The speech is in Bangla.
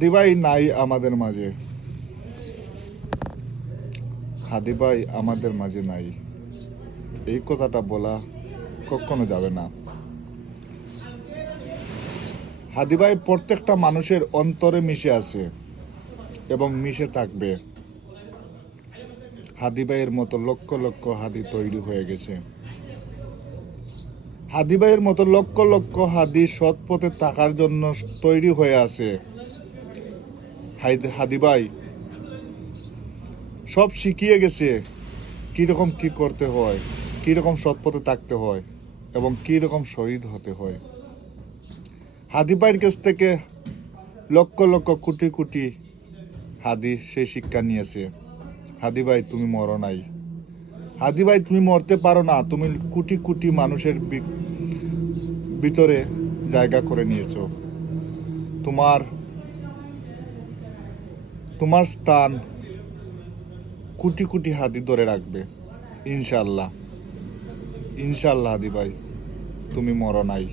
হাদি ভাই নাই আমাদের মাঝে, হাদি ভাই আমাদের মাঝে নাই, এই কথাটা বলা কখনো যাবে না। হাদি ভাই প্রত্যেকটা মানুষের অন্তরে মিশে আছে এবং মিশে থাকবে। হাদি ভাইয়ের মতো লক্ষ লক্ষ হাদি তৈরি হয়ে গেছে। হাদি ভাইয়ের মতো লক্ষ লক্ষ হাদি সৎ পথে থাকার জন্য তৈরি হয়ে আছে। হাদি ভাই সব শিখিয়ে গেছে কিরকম কি করতে হয়, কিরকম সৎ পথে থাকতে হয় এবং কিরকম শহীদ হতে হয়। হাদি ভাইয়ের কাছ থেকে লক্ষ লক্ষ কোটি কোটি হাদি সেই শিক্ষা নিয়েছে। হাদি ভাই তুমি মরো নাই, হাদি ভাই তুমি মরতে পারো না, তুমি কোটি কোটি মানুষের ভিতরে জায়গা করে নিয়েছো। তোমার তোমার স্থান কোটি কোটি হাদি ধরে রাখবে ইনশাল্লাহ। ইনশাল্লাহ হাদি ভাই তুমি মরো নাই।